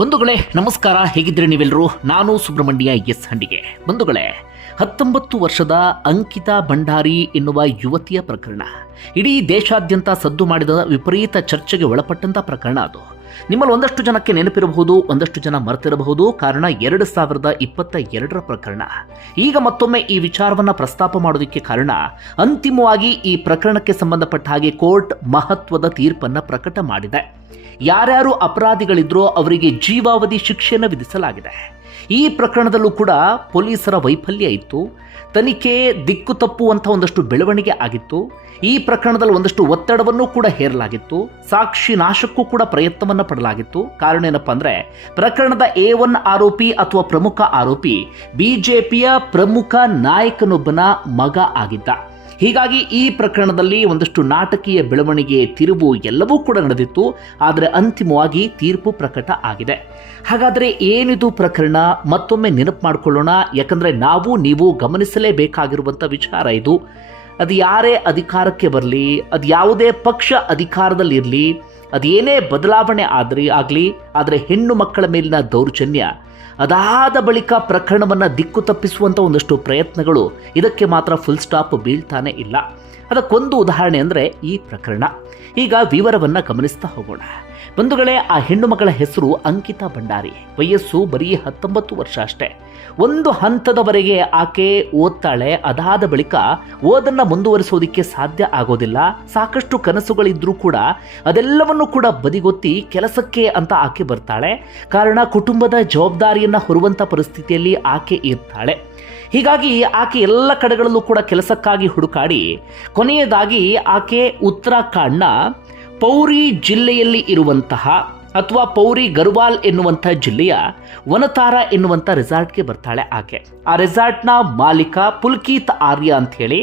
ಬಂಧುಗಳೇ, ನಮಸ್ಕಾರ. ಹೇಗಿದ್ರೆ ನೀವೆಲ್ಲರೂ ನಾನು ಸುಬ್ರಹ್ಮಣ್ಯ ಎಸ್ ಹಂಡಿಗೆ. ಬಂಧುಗಳೇ, ಹತ್ತೊಂಬತ್ತು ವರ್ಷದ ಅಂಕಿತಾ ಭಂಡಾರಿ ಎನ್ನುವ ಯುವತಿಯ ಪ್ರಕರಣ. ಇಡೀ ದೇಶಾದ್ಯಂತ ಸದ್ದು ಮಾಡಿದ ವಿಪರೀತ ಚರ್ಚೆಗೆ ಒಳಪಟ್ಟಂಥ ಪ್ರಕರಣ ಅದು. ನಿಮ್ಮಲ್ಲಿ ಒಂದಷ್ಟು ಜನಕ್ಕೆ ನೆನಪಿರಬಹುದು, ಒಂದಷ್ಟು ಜನ ಮರೆತಿರಬಹುದು. ಕಾರಣ ಎರಡು ಸಾವಿರದ ಇಪ್ಪತ್ತ ಎರಡರ ಪ್ರಕರಣ. ಈಗ ಮತ್ತೊಮ್ಮೆ ಈ ವಿಚಾರವನ್ನ ಪ್ರಸ್ತಾಪ ಮಾಡೋದಕ್ಕೆ ಕಾರಣ, ಅಂತಿಮವಾಗಿ ಈ ಪ್ರಕರಣಕ್ಕೆ ಸಂಬಂಧಪಟ್ಟ ಹಾಗೆ ಕೋರ್ಟ್ ಮಹತ್ವದ ತೀರ್ಪನ್ನ ಪ್ರಕಟ ಮಾಡಿದೆ. ಯಾರ್ಯಾರು ಅಪರಾಧಿಗಳಿದ್ರೋ ಅವರಿಗೆ ಜೀವಾವಧಿ ಶಿಕ್ಷೆಯನ್ನು ವಿಧಿಸಲಾಗಿದೆ. ಈ ಪ್ರಕರಣದಲ್ಲೂ ಕೂಡ ಪೊಲೀಸರ ವೈಫಲ್ಯ ಇತ್ತು. ತನಿಖೆ ದಿಕ್ಕು ತಪ್ಪುವಂಥ ಒಂದಷ್ಟು ಬೆಳವಣಿಗೆ ಆಗಿತ್ತು. ಈ ಪ್ರಕರಣದಲ್ಲಿ ಒಂದಷ್ಟು ಒತ್ತಡವನ್ನು ಕೂಡ ಹೇರಲಾಗಿತ್ತು. ಸಾಕ್ಷಿ ನಾಶಕ್ಕೂ ಕೂಡ ಪ್ರಯತ್ನವನ್ನು ಪಡಲಾಗಿತ್ತು. ಕಾರಣ ಏನಪ್ಪ ಅಂದ್ರೆ, ಪ್ರಕರಣದ ಎ ಒನ್ ಆರೋಪಿ ಅಥವಾ ಪ್ರಮುಖ ಆರೋಪಿ ಬಿಜೆಪಿಯ ಪ್ರಮುಖ ನಾಯಕನೊಬ್ಬನ ಮಗ ಆಗಿದ್ದ. ಹೀಗಾಗಿ ಈ ಪ್ರಕರಣದಲ್ಲಿ ಒಂದಷ್ಟು ನಾಟಕೀಯ ಬೆಳವಣಿಗೆ, ತಿರುವು ಎಲ್ಲವೂ ಕೂಡ ನಡೆದಿತ್ತು. ಆದರೆ ಅಂತಿಮವಾಗಿ ತೀರ್ಪು ಪ್ರಕಟ ಆಗಿದೆ. ಹಾಗಾದರೆ ಏನಿದು ಪ್ರಕರಣ? ಮತ್ತೊಮ್ಮೆ ನೆನಪು ಮಾಡಿಕೊಳ್ಳೋಣ. ಯಾಕಂದರೆ ನಾವು, ನೀವು ಗಮನಿಸಲೇಬೇಕಾಗಿರುವಂಥ ವಿಚಾರ ಇದು. ಅದು ಯಾರೇ ಅಧಿಕಾರಕ್ಕೆ ಬರಲಿ, ಅದು ಯಾವುದೇ ಪಕ್ಷ ಅಧಿಕಾರದಲ್ಲಿರಲಿ ಅದೇನೇ ಬದಲಾವಣೆ ಆದ್ರಿ ಆಗಲಿ, ಆದರೆ ಹೆಣ್ಣು ಮಕ್ಕಳ ಮೇಲಿನ ದೌರ್ಜನ್ಯ, ಅದಾದ ಬಳಿಕ ಪ್ರಕರಣವನ್ನು ದಿಕ್ಕು ತಪ್ಪಿಸುವಂಥ ಒಂದಷ್ಟು ಪ್ರಯತ್ನಗಳು, ಇದಕ್ಕೆ ಮಾತ್ರ ಫುಲ್ ಸ್ಟಾಪ್ ಬೀಳ್ತಾನೆ ಇಲ್ಲ. ಅದಕ್ಕೊಂದು ಉದಾಹರಣೆ ಅಂದರೆ ಈ ಪ್ರಕರಣ. ಈಗ ವಿವರವನ್ನು ಗಮನಿಸ್ತಾ ಹೋಗೋಣ. ಬಂಧುಗಳೇ, ಆ ಹೆಣ್ಣು ಮಗಳ ಹೆಸರು ಅಂಕಿತಾ ಭಂಡಾರಿ. ವಯಸ್ಸು ಬರೀ ಹತ್ತೊಂಬತ್ತು ವರ್ಷ ಅಷ್ಟೇ. ಒಂದು ಹಂತದವರೆಗೆ ಆಕೆ ಓದ್ತಾಳೆ. ಅದಾದ ಬಳಿಕ ಓದನ್ನ ಮುಂದುವರಿಸೋದಿಕ್ಕೆ ಸಾಧ್ಯ ಆಗೋದಿಲ್ಲ. ಸಾಕಷ್ಟು ಕನಸುಗಳಿದ್ರೂ ಕೂಡ ಅದೆಲ್ಲವನ್ನು ಕೂಡ ಬದಿಗೊತ್ತಿ ಕೆಲಸಕ್ಕೆ ಅಂತ ಆಕೆ ಬರ್ತಾಳೆ. ಕಾರಣ ಕುಟುಂಬದ ಜವಾಬ್ದಾರಿಯನ್ನ ಹೊರುವಂತ ಪರಿಸ್ಥಿತಿಯಲ್ಲಿ ಆಕೆ ಇರ್ತಾಳೆ. ಹೀಗಾಗಿ ಆಕೆ ಎಲ್ಲ ಕಡೆಗಳಲ್ಲೂ ಕೂಡ ಕೆಲಸಕ್ಕಾಗಿ ಹುಡುಕಾಡಿ ಕೊನೆಯದಾಗಿ ಆಕೆ ಉತ್ತರಾಖಂಡ್ನ ಪೌರಿ ಜಿಲ್ಲೆಯಲ್ಲಿ ಇರುವಂತಹ ಅಥವಾ ಪೌರಿ ಗರ್ವಾಲ್ ಎನ್ನುವಂಥ ಜಿಲ್ಲೆಯ ವನತಾರ ಎನ್ನುವಂಥ ರೆಸಾರ್ಟ್ಗೆ ಬರ್ತಾಳೆ ಆಕೆ. ಆ ರೆಸಾರ್ಟ್ನ ಮಾಲೀಕ ಪುಲ್ಕೀತ್ ಆರ್ಯ ಅಂತ ಹೇಳಿ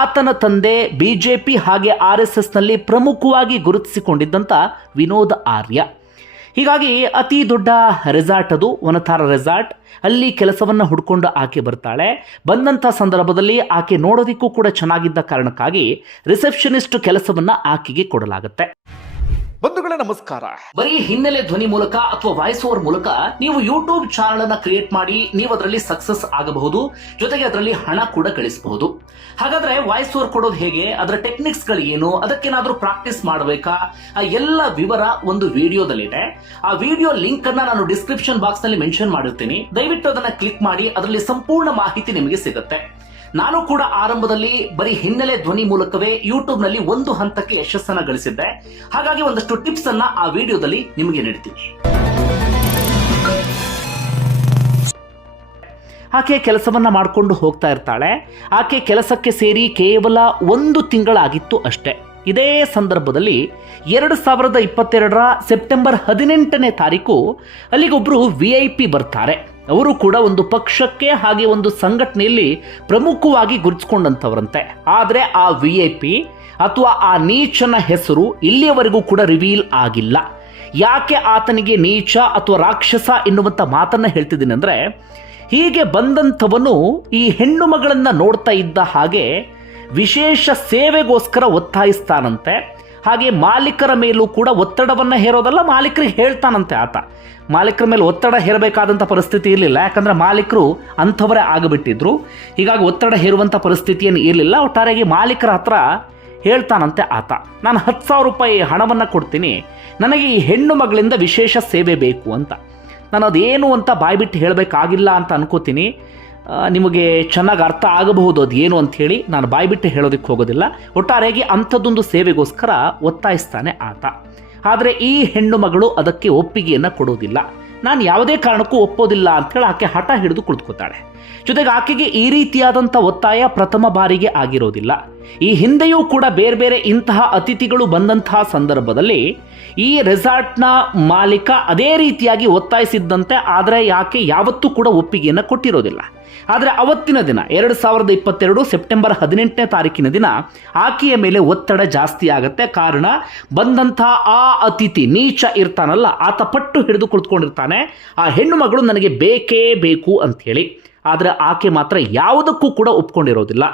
ಆತನ ತಂದೆ ಬಿಜೆಪಿ ಹಾಗೆ ಆರ್ ಎಸ್ ಎಸ್ನಲ್ಲಿ ಪ್ರಮುಖವಾಗಿ ಗುರುತಿಸಿಕೊಂಡಿದ್ದಂಥ ವಿನೋದ್ ಆರ್ಯ. ಹೀಗಾಗಿ ಅತಿ ದೊಡ್ಡ ರೆಸಾರ್ಟ್ ಅದು ವನತಾರ ರೆಸಾರ್ಟ್ ಅಲ್ಲಿ ಕೆಲಸವನ್ನು ಹುಡ್ಕೊಂಡು ಆಕೆ ಬರ್ತಾಳೆ. ಬಂದಂಥ ಸಂದರ್ಭದಲ್ಲಿ ಆಕೆ ನೋಡೋದಿಕ್ಕೂ ಕೂಡ ಚೆನ್ನಾಗಿದ್ದ ಕಾರಣಕ್ಕಾಗಿ ರಿಸೆಪ್ಷನಿಸ್ಟ್ ಕೆಲಸವನ್ನ ಆಕೆಗೆ ಕೊಡಲಾಗುತ್ತೆ. ಬಂಧುಗಳೇ ನಮಸ್ಕಾರ. ಬರೀ ಹಿನ್ನೆಲೆ ಧ್ವನಿ ಮೂಲಕ ಅಥವಾ ವಾಯ್ಸ್ ಓವರ್ ಮೂಲಕ ನೀವು ಯೂಟ್ಯೂಬ್ ಚಾನಲ್ ಅನ್ನ ಕ್ರಿಯೇಟ್ ಮಾಡಿ ನೀವು ಅದರಲ್ಲಿ ಸಕ್ಸಸ್ ಆಗಬಹುದು, ಜೊತೆಗೆ ಅದರಲ್ಲಿ ಹಣ ಕೂಡ ಗಳಿಸಬಹುದು. ಹಾಗಾದ್ರೆ ವಾಯ್ಸ್ ಓವರ್ ಕೊಡೋದು ಹೇಗೆ? ಅದರ ಟೆಕ್ನಿಕ್ಸ್ಗಳು ಏನು? ಅದಕ್ಕೇನಾದ್ರೂ ಪ್ರಾಕ್ಟೀಸ್ ಮಾಡಬೇಕಾ? ಆ ಎಲ್ಲ ವಿವರ ಒಂದು ವಿಡಿಯೋದಲ್ಲಿದೆ. ಆ ವಿಡಿಯೋ ಲಿಂಕ್ ಅನ್ನ ನಾನು ಡಿಸ್ಕ್ರಿಪ್ಷನ್ ಬಾಕ್ಸ್ನಲ್ಲಿ ಮೆನ್ಷನ್ ಮಾಡಿರ್ತೀನಿ. ದಯವಿಟ್ಟು ಅದನ್ನ ಕ್ಲಿಕ್ ಮಾಡಿ, ಅದರಲ್ಲಿ ಸಂಪೂರ್ಣ ಮಾಹಿತಿ ನಿಮಗೆ ಸಿಗುತ್ತೆ. ನಾನು ಕೂಡ ಆರಂಭದಲ್ಲಿ ಬರೀ ಹಿನ್ನೆಲೆ ಧ್ವನಿ ಮೂಲಕವೇ ಯೂಟ್ಯೂಬ್ನಲ್ಲಿ ಒಂದು ಹಂತಕ್ಕೆ ಯಶಸ್ಸನ್ನ ಗಳಿಸಿದ್ದೆ. ಹಾಗಾಗಿ ಒಂದಷ್ಟು ಟಿಪ್ಸ್ ಅನ್ನ ಆ ವಿಡಿಯೋದಲ್ಲಿ ನಿಮಗೆ ನೀಡ್ತೀನಿ. ಆಕೆ ಕೆಲಸವನ್ನ ಮಾಡಿಕೊಂಡು ಹೋಗ್ತಾ ಇರ್ತಾಳೆ. ಆಕೆ ಕೆಲಸಕ್ಕೆ ಸೇರಿ ಕೇವಲ ಒಂದು ತಿಂಗಳಾಗಿತ್ತು ಅಷ್ಟೇ. ಇದೇ ಸಂದರ್ಭದಲ್ಲಿ ಎರಡು ಸಾವಿರದ ಇಪ್ಪತ್ತೆರಡರ ಸೆಪ್ಟೆಂಬರ್ ಹದಿನೆಂಟನೇ ತಾರೀಕು ಅಲ್ಲಿಗೊಬ್ಬರು ವಿ ಐ ಪಿ ಬರ್ತಾರೆ. ಅವರು ಕೂಡ ಒಂದು ಪಕ್ಷಕ್ಕೆ ಹಾಗೆ ಒಂದು ಸಂಘಟನೆಯಲ್ಲಿ ಪ್ರಮುಖವಾಗಿ ಗುರುತಿಸ್ಕೊಂಡಂಥವ್ರಂತೆ. ಆದರೆ ಆ ವಿ ಐ ಪಿ ಅಥವಾ ಆ ನೀಚನ ಹೆಸರು ಇಲ್ಲಿಯವರೆಗೂ ಕೂಡ ರಿವೀಲ್ ಆಗಿಲ್ಲ. ಯಾಕೆ ಆತನಿಗೆ ನೀಚ ಅಥವಾ ರಾಕ್ಷಸ ಎನ್ನುವಂಥ ಮಾತನ್ನು ಹೇಳ್ತಿದ್ದೀನಿ ಅಂದರೆ, ಹೀಗೆ ಬಂದಂಥವನು ಈ ಹೆಣ್ಣು ಮಗಳನ್ನು ನೋಡ್ತಾ ಇದ್ದ ಹಾಗೆ ವಿಶೇಷ ಸೇವೆಗೋಸ್ಕರ ಒತ್ತಾಯಿಸ್ತಾನಂತೆ. ಹಾಗೆ ಮಾಲೀಕರ ಮೇಲೂ ಕೂಡ ಒತ್ತಡವನ್ನು ಹೇರೋದಲ್ಲ, ಮಾಲೀಕರಿಗೆ ಹೇಳ್ತಾನಂತೆ ಆತ. ಮಾಲೀಕರ ಮೇಲೆ ಒತ್ತಡ ಹೇರಬೇಕಾದಂಥ ಪರಿಸ್ಥಿತಿ ಇರಲಿಲ್ಲ, ಯಾಕಂದರೆ ಮಾಲೀಕರು ಅಂಥವರೇ ಆಗಿಬಿಟ್ಟಿದ್ರು. ಹೀಗಾಗಿ ಒತ್ತಡ ಹೇರುವಂಥ ಪರಿಸ್ಥಿತಿ ಏನು ಇರಲಿಲ್ಲ, ಒಟ್ಟಾರೆಯಾಗಿ ಮಾಲೀಕರ ಹತ್ರ ಹೇಳ್ತಾನಂತೆ ಆತ. ನಾನು ಹತ್ತು ಸಾವಿರ ರೂಪಾಯಿ ಹಣವನ್ನು ಕೊಡ್ತೀನಿ, ನನಗೆ ಈ ಹೆಣ್ಣು ಮಗಳಿಂದ ವಿಶೇಷ ಸೇವೆ ಬೇಕು ಅಂತ. ನಾನು ಅದೇನು ಅಂತ ಬಾಯ್ಬಿಟ್ಟು ಹೇಳಬೇಕಾಗಿಲ್ಲ ಅಂತ ಅನ್ಕೋತೀನಿ. ನಿಮಗೆ ಚೆನ್ನಾಗಿ ಅರ್ಥ ಆಗಬಹುದು ಅದು ಏನು ಅಂಥೇಳಿ ನಾನು ಬಾಯ್ಬಿಟ್ಟು ಹೇಳೋದಕ್ಕೆ ಹೋಗೋದಿಲ್ಲ. ಒಟ್ಟಾರೆಯಾಗಿ ಅಂಥದ್ದೊಂದು ಸೇವೆಗೋಸ್ಕರ ಒತ್ತಾಯಿಸ್ತಾನೆ ಆತ. ಆದರೆ ಈ ಹೆಣ್ಣು ಮಗಳು ಅದಕ್ಕೆ ಒಪ್ಪಿಗೆಯನ್ನು ಕೊಡೋದಿಲ್ಲ. ನಾನು ಯಾವುದೇ ಕಾರಣಕ್ಕೂ ಒಪ್ಪೋದಿಲ್ಲ ಅಂಥೇಳಿ ಆಕೆ ಹಠ ಹಿಡಿದು ಕುಳಿತುಕೊತಾಳೆ ಜೊತೆಗೆ ಆಕೆಗೆ ಈ ರೀತಿಯಾದಂಥ ಒತ್ತಾಯ ಪ್ರಥಮ ಬಾರಿಗೆ ಆಗಿರೋದಿಲ್ಲ. ಈ ಹಿಂದೆಯೂ ಕೂಡ ಬೇರೆ ಬೇರೆ ಇಂತಹ ಅತಿಥಿಗಳು ಬಂದಂತಹ ಸಂದರ್ಭದಲ್ಲಿ ಈ ರೆಸಾರ್ಟ್ನ ಮಾಲೀಕ ಅದೇ ರೀತಿಯಾಗಿ ಒತ್ತಾಯಿಸಿದ್ದಂತೆ, ಆದರೆ ಯಾಕೆ ಯಾವತ್ತೂ ಕೂಡ ಒಪ್ಪಿಗೆಯನ್ನು ಕೊಟ್ಟಿರೋದಿಲ್ಲ. ಆದರೆ ಅವತ್ತಿನ ದಿನ, ಎರಡು ಸಾವಿರದ ಇಪ್ಪತ್ತೆರಡು ಸೆಪ್ಟೆಂಬರ್ ಹದಿನೆಂಟನೇ ತಾರೀಕಿನ ದಿನ, ಆಕೆಯ ಮೇಲೆ ಒತ್ತಡ ಜಾಸ್ತಿ ಆಗುತ್ತೆ. ಕಾರಣ ಬಂದಂತಹ ಆ ಅತಿಥಿ ನೀಚ ಇರ್ತಾನಲ್ಲ, ಆತ ಪಟ್ಟು ಹಿಡಿದು ಕುಳಿತುಕೊಂಡಿರ್ತಾನೆ. ಆ ಹೆಣ್ಣು ಮಗಳು ನನಗೆ ಬೇಕೇ ಬೇಕು ಅಂಥೇಳಿ. ಆದರೆ ಆಕೆ ಮಾತ್ರ ಯಾವುದಕ್ಕೂ ಕೂಡ ಒಪ್ಕೊಂಡಿರೋದಿಲ್ಲ.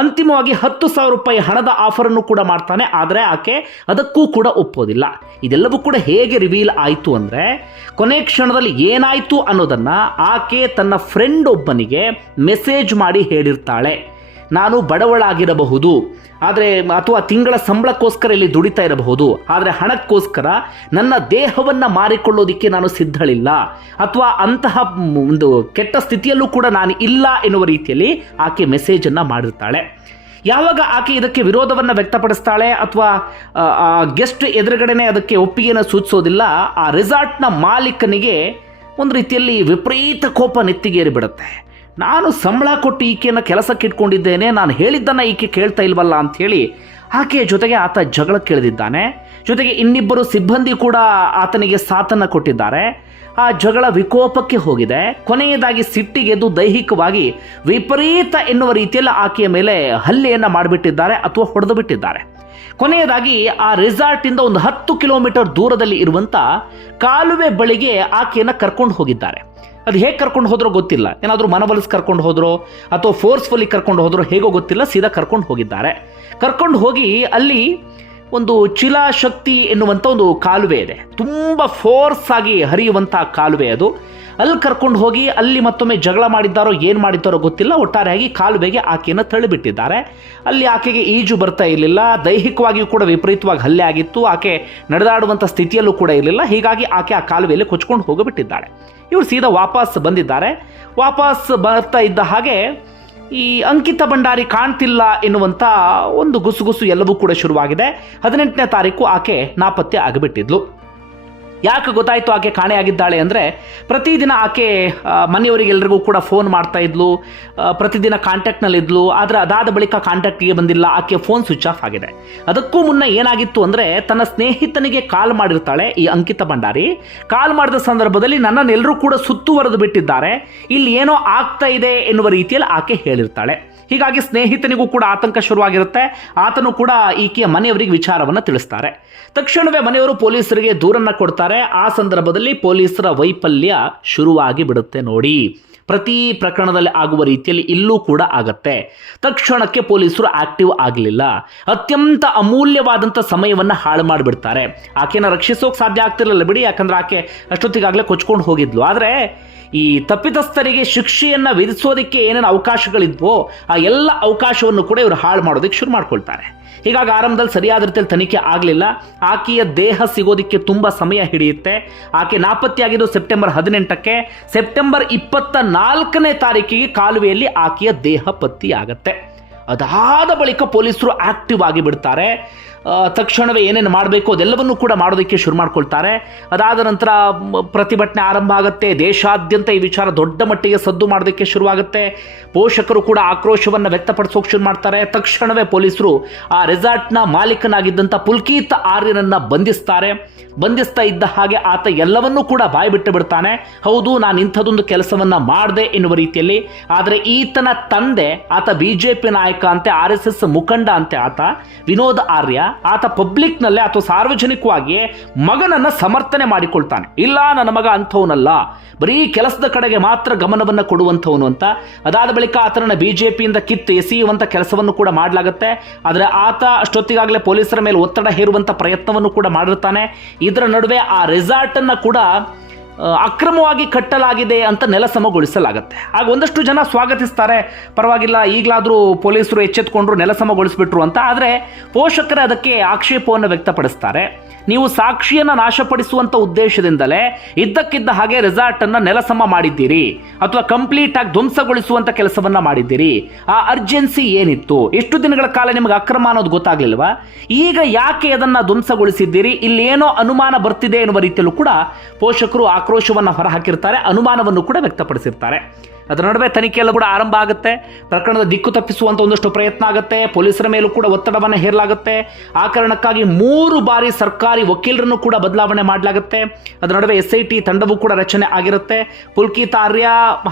ಅಂತಿಮವಾಗಿ ಹತ್ತು ಸಾವಿರ ರೂಪಾಯಿ ಹಣದ ಆಫರನ್ನು ಕೂಡ ಮಾಡ್ತಾನೆ. ಆದರೆ ಆಕೆ ಅದಕ್ಕೂ ಕೂಡ ಒಪ್ಪೋದಿಲ್ಲ. ಇದೆಲ್ಲವೂ ಕೂಡ ಹೇಗೆ ರಿವೀಲ್ ಆಯಿತು ಅಂದರೆ, ಕೊನೆ ಕ್ಷಣದಲ್ಲಿ ಏನಾಯಿತು ಅನ್ನೋದನ್ನು ಆಕೆ ತನ್ನ ಫ್ರೆಂಡ್ ಒಬ್ಬನಿಗೆ ಮೆಸೇಜ್ ಮಾಡಿ ಹೇಳಿರ್ತಾಳೆ. ನಾನು ಬಡವಳಾಗಿರಬಹುದು, ಆದರೆ ಅಥವಾ ತಿಂಗಳ ಸಂಬಳಕ್ಕೋಸ್ಕರ ಇಲ್ಲಿ ದುಡಿತಾ ಇರಬಹುದು, ಆದರೆ ಹಣಕ್ಕೋಸ್ಕರ ನನ್ನ ದೇಹವನ್ನು ಮಾರಿಕೊಳ್ಳೋದಿಕ್ಕೆ ನಾನು ಸಿದ್ಧಳಿಲ್ಲ, ಅಥವಾ ಅಂತಹ ಒಂದು ಕೆಟ್ಟ ಸ್ಥಿತಿಯಲ್ಲೂ ಕೂಡ ನಾನು ಇಲ್ಲ ಎನ್ನುವ ರೀತಿಯಲ್ಲಿ ಆಕೆ ಮೆಸೇಜನ್ನು ಮಾಡಿರ್ತಾಳೆ. ಯಾವಾಗ ಆಕೆ ಇದಕ್ಕೆ ವಿರೋಧವನ್ನು ವ್ಯಕ್ತಪಡಿಸ್ತಾಳೆ, ಅಥವಾ ಗೆಸ್ಟ್ ಎದುರುಗಡೆನೆ ಅದಕ್ಕೆ ಒಪ್ಪಿಗೆಯನ್ನು ಸೂಚಿಸೋದಿಲ್ಲ, ಆ ರೆಸಾರ್ಟ್ನ ಮಾಲೀಕನಿಗೆ ಒಂದು ರೀತಿಯಲ್ಲಿ ವಿಪರೀತ ಕೋಪ ನೆತ್ತಿಗೇರಿ ಬಿಡುತ್ತೆ ನಾನು ಸಂಬಳ ಕೊಟ್ಟು ಈಕೆಯನ್ನು ಕೆಲಸಕ್ಕೆ ಇಟ್ಕೊಂಡಿದ್ದೇನೆ, ನಾನು ಹೇಳಿದ್ದನ್ನು ಈಕೆ ಕೇಳ್ತಾ ಇಲ್ವಲ್ಲ ಅಂಥೇಳಿ ಆಕೆಯ ಜೊತೆಗೆ ಆತ ಜಗಳ ಕೇಳಿದಿದ್ದಾನೆ. ಜೊತೆಗೆ ಇನ್ನಿಬ್ಬರು ಸಿಬ್ಬಂದಿ ಕೂಡ ಆತನಿಗೆ ಸಾಥನ್ನು ಕೊಟ್ಟಿದ್ದಾರೆ. ಆ ಜಗಳ ವಿಕೋಪಕ್ಕೆ ಹೋಗಿದೆ. ಕೊನೆಯದಾಗಿ ಸಿಟ್ಟಿಗೆದ್ದು ದೈಹಿಕವಾಗಿ ವಿಪರೀತ ಎನ್ನುವ ರೀತಿಯಲ್ಲಿ ಆಕೆಯ ಮೇಲೆ ಹಲ್ಲೆಯನ್ನು ಮಾಡಿಬಿಟ್ಟಿದ್ದಾರೆ ಅಥವಾ ಹೊಡೆದು ಬಿಟ್ಟಿದ್ದಾರೆ. ಕೊನೆಯದಾಗಿ ಆ ರೆಸಾರ್ಟಿಂದ ಒಂದು ಹತ್ತು ಕಿಲೋಮೀಟರ್ ದೂರದಲ್ಲಿ ಇರುವಂಥ ಕಾಲುವೆ ಬಳಿಗೆ ಆಕೆಯನ್ನು ಕರ್ಕೊಂಡು ಹೋಗಿದ್ದಾರೆ. ಅದು ಹೇಗೆ ಕರ್ಕೊಂಡು ಹೋದ್ರೋ ಗೊತ್ತಿಲ್ಲ. ಏನಾದರೂ ಮನವೊಲಿಸಿ ಕರ್ಕೊಂಡು ಹೋದ್ರೋ ಅಥವಾ ಫೋರ್ಸ್ಫುಲ್ಲಿ ಕರ್ಕೊಂಡು ಹೋದ್ರೋ ಹೇಗೋ ಗೊತ್ತಿಲ್ಲ, ಸೀದಾ ಕರ್ಕೊಂಡು ಹೋಗಿದ್ದಾರೆ. ಕರ್ಕೊಂಡು ಹೋಗಿ ಅಲ್ಲಿ ಒಂದು ಚಿಲಾಶಕ್ತಿ ಎನ್ನುವಂಥ ಒಂದು ಕಾಲುವೆ ಇದೆ. ತುಂಬ ಫೋರ್ಸ್ ಆಗಿ ಹರಿಯುವಂಥ ಕಾಲುವೆ ಅದು. ಅಲ್ಲಿ ಕರ್ಕೊಂಡು ಹೋಗಿ ಅಲ್ಲಿ ಮತ್ತೊಮ್ಮೆ ಜಗಳ ಮಾಡಿದ್ದಾರೋ ಏನು ಮಾಡಿದ್ದಾರೋ ಗೊತ್ತಿಲ್ಲ. ಒಟ್ಟಾರೆಯಾಗಿ ಕಾಲುವೆಗೆ ಆಕೆಯನ್ನು ತಳ್ಳಿಬಿಟ್ಟಿದ್ದಾರೆ. ಅಲ್ಲಿ ಆಕೆಗೆ ಈಜು ಬರ್ತಾ ಇರಲಿಲ್ಲ. ದೈಹಿಕವಾಗಿಯೂ ಕೂಡ ವಿಪರೀತವಾಗಿ ಹಲ್ಲೆ ಆಗಿತ್ತು. ಆಕೆ ನಡೆದಾಡುವಂಥ ಸ್ಥಿತಿಯಲ್ಲೂ ಕೂಡ ಇರಲಿಲ್ಲ. ಹೀಗಾಗಿ ಆಕೆ ಆ ಕಾಲುವೆಯಲ್ಲಿ ಕೊಚ್ಕೊಂಡು ಹೋಗಿಬಿಟ್ಟಿದ್ದಾಳೆ. ಇವರು ಸೀದಾ ವಾಪಸ್ ಬಂದಿದ್ದಾರೆ. ವಾಪಸ್ ಬರ್ತಾ ಇದ್ದ ಹಾಗೆ ಈ ಅಂಕಿತ ಭಂಡಾರಿ ಕಾಣ್ತಿಲ್ಲ ಎನ್ನುವಂಥ ಒಂದು ಗುಸುಗುಸು ಎಲ್ಲವೂ ಕೂಡ ಶುರುವಾಗಿದೆ. ಹದಿನೆಂಟನೇ ತಾರೀಕು ಆಕೆ ನಾಪತ್ತೆ ಆಗಿಬಿಟ್ಟಿದ್ಲು. ಯಾಕೆ ಗೊತ್ತಾಯಿತು ಆಕೆ ಕಾಣೆಯಾಗಿದ್ದಾಳೆ ಅಂದರೆ ಪ್ರತಿದಿನ ಆಕೆ ಮನೆಯವರಿಗೆಲ್ಲರಿಗೂ ಕೂಡ ಫೋನ್ ಮಾಡ್ತಾ ಇದ್ಲು. ಪ್ರತಿದಿನ ಕಾಂಟ್ಯಾಕ್ಟ್ನಲ್ಲಿದ್ಲು ಆದರೆ ಅದಾದ ಬಳಿಕ ಕಾಂಟ್ಯಾಕ್ಟ್ಗೆ ಬಂದಿಲ್ಲ. ಆಕೆ ಫೋನ್ ಸ್ವಿಚ್ ಆಫ್ ಆಗಿದೆ. ಅದಕ್ಕೂ ಮುನ್ನ ಏನಾಗಿತ್ತು ಅಂದರೆ ತನ್ನ ಸ್ನೇಹಿತನಿಗೆ ಕಾಲ್ ಮಾಡಿರ್ತಾಳೆ ಈ ಅಂಕಿತ ಭಂಡಾರಿ. ಕಾಲ್ ಮಾಡಿದ ಸಂದರ್ಭದಲ್ಲಿ ನನ್ನನ್ನೆಲ್ಲರೂ ಕೂಡ ಸುತ್ತುವರೆದು ಬಿಟ್ಟಿದ್ದಾರೆ. ಇಲ್ಲಿ ಏನೋ ಆಗ್ತಾ ಇದೆ ಎನ್ನುವ ರೀತಿಯಲ್ಲಿ ಆಕೆ ಹೇಳಿರ್ತಾಳೆ. ಹೀಗಾಗಿ ಸ್ನೇಹಿತನಿಗೂ ಕೂಡ ಆತಂಕ ಶುರುವಾಗಿರುತ್ತೆ. ಆತನು ಕೂಡ ಈಕೆಯ ಮನೆಯವರಿಗೆ ವಿಚಾರವನ್ನು ತಿಳಿಸ್ತಾರೆ. ತಕ್ಷಣವೇ ಮನೆಯವರು ಪೊಲೀಸರಿಗೆ ದೂರನ್ನು ಕೊಡ್ತಾರೆ. ಆ ಸಂದರ್ಭದಲ್ಲಿ ಪೊಲೀಸರ ವೈಫಲ್ಯ ಶುರುವಾಗಿ ಬಿಡುತ್ತೆ ನೋಡಿ. ಪ್ರತಿ ಪ್ರಕರಣದಲ್ಲಿ ಆಗುವ ರೀತಿಯಲ್ಲಿ ಇಲ್ಲೂ ಕೂಡ ಆಗತ್ತೆ. ತಕ್ಷಣಕ್ಕೆ ಪೊಲೀಸರು ಆಕ್ಟಿವ್ ಆಗಲಿಲ್ಲ. ಅತ್ಯಂತ ಅಮೂಲ್ಯವಾದಂಥ ಸಮಯವನ್ನು ಹಾಳು ಮಾಡಿಬಿಡ್ತಾರೆ. ಆಕೆನ ರಕ್ಷಿಸೋಕೆ ಸಾಧ್ಯ ಆಗ್ತಿರಲಿಲ್ಲ ಬಿಡಿ, ಯಾಕಂದ್ರೆ ಆಕೆ ಅಷ್ಟೊತ್ತಿಗಾಗಲೇ ಕೊಚ್ಕೊಂಡು ಹೋಗಿದ್ಲು. ಆದರೆ ಈ ತಪ್ಪಿತಸ್ಥರಿಗೆ ಶಿಕ್ಷೆಯನ್ನು ವಿಧಿಸೋದಕ್ಕೆ ಏನೇನು ಅವಕಾಶಗಳಿದ್ವೋ, ಆ ಎಲ್ಲ ಅವಕಾಶವನ್ನು ಕೂಡ ಇವರು ಹಾಳು ಮಾಡೋದಕ್ಕೆ ಶುರು ಮಾಡ್ಕೊಳ್ತಾರೆ. ಹೀಗಾಗಿ ಆರಂಭದಲ್ಲಿ ಸರಿಯಾದ ರೀತಿಯಲ್ಲಿ ತನಿಖೆ ಆಗಲಿಲ್ಲ. ಆಕೆಯ ದೇಹ ಸಿಗೋದಕ್ಕೆ ತುಂಬ ಸಮಯ ಹಿಡಿಯುತ್ತೆ. ಆಕೆ ನಾಪತ್ತೆಯಾಗಿದ್ದು ಸೆಪ್ಟೆಂಬರ್ ಹದಿನೆಂಟಕ್ಕೆ. ಸೆಪ್ಟೆಂಬರ್ ಇಪ್ಪತ್ತ ನಾಲ್ಕನೇ ತಾರೀಕಿಗೆ ಕಾಲುವೆಯಲ್ಲಿ ಆಕೆಯ ದೇಹ ಪತ್ತಿಯಾಗತ್ತೆ. ಅದಾದ ಬಳಿಕ ಪೊಲೀಸರು ಆಕ್ಟಿವ್ ಆಗಿ ಬಿಡ್ತಾರೆ. ತಕ್ಷಣವೇ ಏನೇನು ಮಾಡಬೇಕು ಅದೆಲ್ಲವನ್ನೂ ಕೂಡ ಮಾಡೋದಕ್ಕೆ ಶುರು ಮಾಡ್ಕೊಳ್ತಾರೆ. ಅದಾದ ನಂತರ ಪ್ರತಿಭಟನೆ ಆರಂಭ ಆಗುತ್ತೆ. ದೇಶಾದ್ಯಂತ ಈ ವಿಚಾರ ದೊಡ್ಡ ಮಟ್ಟಿಗೆ ಸದ್ದು ಮಾಡೋದಕ್ಕೆ ಶುರುವಾಗುತ್ತೆ. ಪೋಷಕರು ಕೂಡ ಆಕ್ರೋಶವನ್ನು ವ್ಯಕ್ತಪಡಿಸೋಕೆ ಶುರು ಮಾಡ್ತಾರೆ. ತಕ್ಷಣವೇ ಪೊಲೀಸರು ಆ ರೆಸಾರ್ಟ್ನ ಮಾಲೀಕನಾಗಿದ್ದಂಥ ಪುಲ್ಕೀತ್ ಆರ್ಯನನ್ನು ಬಂಧಿಸ್ತಾರೆ. ಬಂಧಿಸ್ತಾ ಇದ್ದ ಹಾಗೆ ಆತ ಎಲ್ಲವನ್ನೂ ಕೂಡ ಬಾಯಿ ಬಿಟ್ಟು ಬಿಡ್ತಾನೆ. ಹೌದು, ನಾನು ಇಂಥದೊಂದು ಕೆಲಸವನ್ನು ಮಾಡಿದೆ ಎನ್ನುವ ರೀತಿಯಲ್ಲಿ. ಆದರೆ ಈತನ ತಂದೆ, ಆತ ಬಿಜೆಪಿ ನಾಯಕ ಅಂತೆ, ಆರ್ ಎಸ್ ಎಸ್ ಮುಖಂಡ ಅಂತೆ ಆತ, ವಿನೋದ್ ಆರ್ಯ ಆತ ಪಬ್ಲಿಕ್ನಲ್ಲೇ ಅಥವಾ ಸಾರ್ವಜನಿಕವಾಗಿ ಮಗನನ್ನ ಸಮರ್ಥನೆ ಮಾಡಿಕೊಳ್ತಾನೆ. ಇಲ್ಲ, ನನ್ನ ಮಗ ಅಂಥವನಲ್ಲ. ಬರೀ ಕೆಲಸದ ಕಡೆಗೆ ಮಾತ್ರ ಗಮನವನ್ನು ಕೊಡುವಂಥವನು ಅಂತ. ಅದಾದ ಬಳಿಕ ಆತನನ್ನ ಬಿಜೆಪಿಯಿಂದ ಕಿತ್ತು ಎಸೆಯುವಂಥ ಕೆಲಸವನ್ನು ಕೂಡ ಮಾಡಲಾಗುತ್ತೆ. ಆದರೆ ಆತ ಅಷ್ಟೊತ್ತಿಗಾಗಲೇ ಪೊಲೀಸರ ಮೇಲೆ ಒತ್ತಡ ಹೇರುವಂಥ ಪ್ರಯತ್ನವನ್ನು ಕೂಡ ಮಾಡಿರ್ತಾನೆ. ಇದರ ನಡುವೆ ಆ ರೆಸಾರ್ಟನ್ನು ಕೂಡ ಅಕ್ರಮವಾಗಿ ಕಟ್ಟಲಾಗಿದೆ ಅಂತ ನೆಲಸಮಗೊಳಿಸಲಾಗುತ್ತೆ ಆಗ ಒಂದಷ್ಟು ಜನ ಸ್ವಾಗತಿಸ್ತಾರೆ, ಪರವಾಗಿಲ್ಲ, ಈಗಲಾದರೂ ಪೊಲೀಸರು ಎಚ್ಚೆತ್ಕೊಂಡ್ರು ನೆಲಸಮಗೊಳಿಸ್ಬಿಟ್ರು ಅಂತ. ಆದರೆ ಪೋಷಕರೇ ಅದಕ್ಕೆ ಆಕ್ಷೇಪವನ್ನು ವ್ಯಕ್ತಪಡಿಸ್ತಾರೆ. ನೀವು ಸಾಕ್ಷಿಯನ್ನು ನಾಶಪಡಿಸುವಂಥ ಉದ್ದೇಶದಿಂದಲೇ ಇದ್ದಕ್ಕಿದ್ದ ಹಾಗೆ ರೆಸಾರ್ಟನ್ನು ನೆಲಸಮ ಮಾಡಿದ್ದೀರಿ ಅಥವಾ ಕಂಪ್ಲೀಟ್ ಆಗಿ ಧ್ವಂಸಗೊಳಿಸುವಂತ ಕೆಲಸವನ್ನ ಮಾಡಿದ್ದೀರಿ. ಆ ಅರ್ಜೆನ್ಸಿ ಏನಿತ್ತು? ಎಷ್ಟು ದಿನಗಳ ಕಾಲ ನಿಮಗೆ ಅಕ್ರಮ ಅನ್ನೋದು ಗೊತ್ತಾಗ್ಲಿಲ್ವಾ? ಈಗ ಯಾಕೆ ಅದನ್ನ ಧ್ವಂಸಗೊಳಿಸಿದ್ದೀರಿ? ಇಲ್ಲೇನೋ ಅನುಮಾನ ಬರ್ತಿದೆ ಎನ್ನುವ ರೀತಿಯಲ್ಲೂ ಕೂಡ ಪೋಷಕರು ಆಕ್ರೋಶವನ್ನು ಹೊರಹಾಕಿರ್ತಾರೆ, ಅನುಮಾನವನ್ನು ಕೂಡ ವ್ಯಕ್ತಪಡಿಸಿರ್ತಾರೆ. ಅದರ ನಡುವೆ ತನಿಖೆ ಎಲ್ಲ ಕೂಡ ಆರಂಭ ಆಗುತ್ತೆ. ಪ್ರಕರಣದ ದಿಕ್ಕು ತಪ್ಪಿಸುವಂತ ಒಂದಷ್ಟು ಪ್ರಯತ್ನ ಆಗುತ್ತೆ. ಪೊಲೀಸರ ಮೇಲೂ ಕೂಡ ಒತ್ತಡವನ್ನು ಹೇರಲಾಗುತ್ತೆ. ಆ ಕಾರಣಕ್ಕಾಗಿ ಮೂರು ಬಾರಿ ಸರ್ಕಾರಿ ವಕೀಲರನ್ನು ಕೂಡ ಬದಲಾವಣೆ ಮಾಡಲಾಗುತ್ತೆ. ಅದರ ನಡುವೆ ಎಸ್ ಐ ಟಿ ತಂಡವೂ ಕೂಡ ರಚನೆ ಆಗಿರುತ್ತೆ. ಪುಲ್ಕಿತ್ ಆರ್ಯ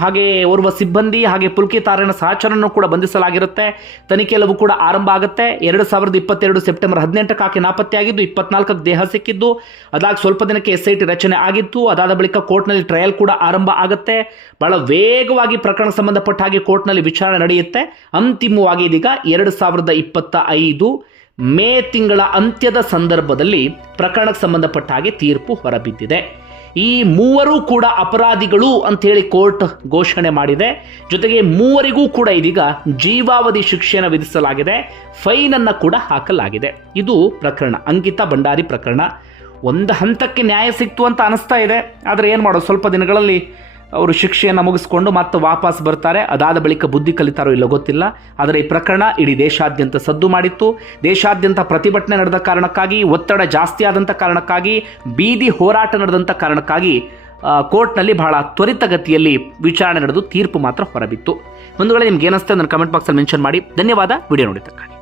ಹಾಗೆ ಓರ್ವ ಸಿಬ್ಬಂದಿ ಹಾಗೆ ಪುಲ್ಕಿತ್ ಆರ್ಯನ ಸಹಚರನ್ನು ಕೂಡ ಬಂಧಿಸಲಾಗಿರುತ್ತೆ. ತನಿಖೆ ಎಲ್ಲವೂ ಕೂಡ ಆರಂಭ ಆಗುತ್ತೆ. ಎರಡು ಸಾವಿರದ ಇಪ್ಪತ್ತೆರಡು ಸೆಪ್ಟೆಂಬರ್ ಹದಿನೆಂಟಕ್ಕೆ ಆಕೆ ನಾಪತ್ತೆಯಾಗಿದ್ದು ಇಪ್ಪತ್ನಾಲ್ಕಕ್ಕೆ ದೇಹ ಸಿಕ್ಕಿದ್ದು. ಅದಾಗಿ ಸ್ವಲ್ಪ ದಿನಕ್ಕೆ ಎಸ್ ಐ ಟಿ ರಚನೆ ಆಗಿತ್ತು. ಅದಾದ ಬಳಿಕ ಕೋರ್ಟ್ನಲ್ಲಿ ಟ್ರಯಲ್ ಕೂಡ ಆರಂಭ ಆಗುತ್ತೆ. ಬಹಳ ವೇಗವಾಗಿ ಪ್ರಕರಣ ಸಂಬಂಧಪಟ್ಟ ಹಾಗೆ ಕೋರ್ಟ್ನಲ್ಲಿ ವಿಚಾರಣೆ ನಡೆಯುತ್ತೆ. ಅಂತಿಮವಾಗಿ ಇದೀಗ ಎರಡು ಸಾವಿರದ ಇಪ್ಪತ್ತ ಐದು ಮೇ ತಿಂಗಳ ಅಂತ್ಯದ ಸಂದರ್ಭದಲ್ಲಿ ಪ್ರಕರಣಕ್ಕೆ ಸಂಬಂಧಪಟ್ಟ ಹಾಗೆ ತೀರ್ಪು ಹೊರಬಿದ್ದಿದೆ. ಈ ಮೂವರು ಕೂಡ ಅಪರಾಧಿಗಳು ಅಂತ ಹೇಳಿ ಕೋರ್ಟ್ ಘೋಷಣೆ ಮಾಡಿದೆ. ಜೊತೆಗೆ ಮೂವರಿಗೂ ಕೂಡ ಇದೀಗ ಜೀವಾವಧಿ ಶಿಕ್ಷೆಯನ್ನು ವಿಧಿಸಲಾಗಿದೆ. ಫೈನನ್ನು ಕೂಡ ಹಾಕಲಾಗಿದೆ. ಇದು ಪ್ರಕರಣ, ಅಂಕಿತಾ ಭಂಡಾರಿ ಪ್ರಕರಣ. ಒಂದು ಹಂತಕ್ಕೆ ನ್ಯಾಯ ಸಿಕ್ತು ಅಂತ ಅನಿಸ್ತಾ ಇದೆ. ಆದರೆ ಏನು ಮಾಡೋದು? ಸ್ವಲ್ಪ ದಿನಗಳಲ್ಲಿ ಅವರು ಶಿಕ್ಷೆಯನ್ನು ಮುಗಿಸ್ಕೊಂಡು ಮತ್ತೆ ವಾಪಸ್ ಬರ್ತಾರೆ. ಅದಾದ ಬಳಿಕ ಬುದ್ಧಿ ಕಲಿತಾರೋ ಇಲ್ಲೋ ಗೊತ್ತಿಲ್ಲ. ಆದರೆ ಈ ಪ್ರಕರಣ ಇಡೀ ದೇಶಾದ್ಯಂತ ಸದ್ದು ಮಾಡಿತ್ತು. ದೇಶಾದ್ಯಂತ ಪ್ರತಿಭಟನೆ ನಡೆದ ಕಾರಣಕ್ಕಾಗಿ, ಒತ್ತಡ ಜಾಸ್ತಿ ಆದಂಥ ಕಾರಣಕ್ಕಾಗಿ, ಬೀದಿ ಹೋರಾಟ ನಡೆದಂಥ ಕಾರಣಕ್ಕಾಗಿ ಕೋರ್ಟ್ನಲ್ಲಿ ಬಹಳ ತ್ವರಿತಗತಿಯಲ್ಲಿ ವಿಚಾರಣೆ ನಡೆದು ತೀರ್ಪು ಮಾತ್ರ ಹೊರಬಿತ್ತು. ಒಂದು ವೇಳೆ ನಿಮ್ಗೆ ಏನಿಸ್ತೆ ನನ್ನ ಕಮೆಂಟ್ ಬಾಕ್ಸಲ್ಲಿ ಮೆನ್ಷನ್ ಮಾಡಿ. ಧನ್ಯವಾದ. ವಿಡಿಯೋ ನೋಡಿದ್ದಕ್ಕಾಗಿ.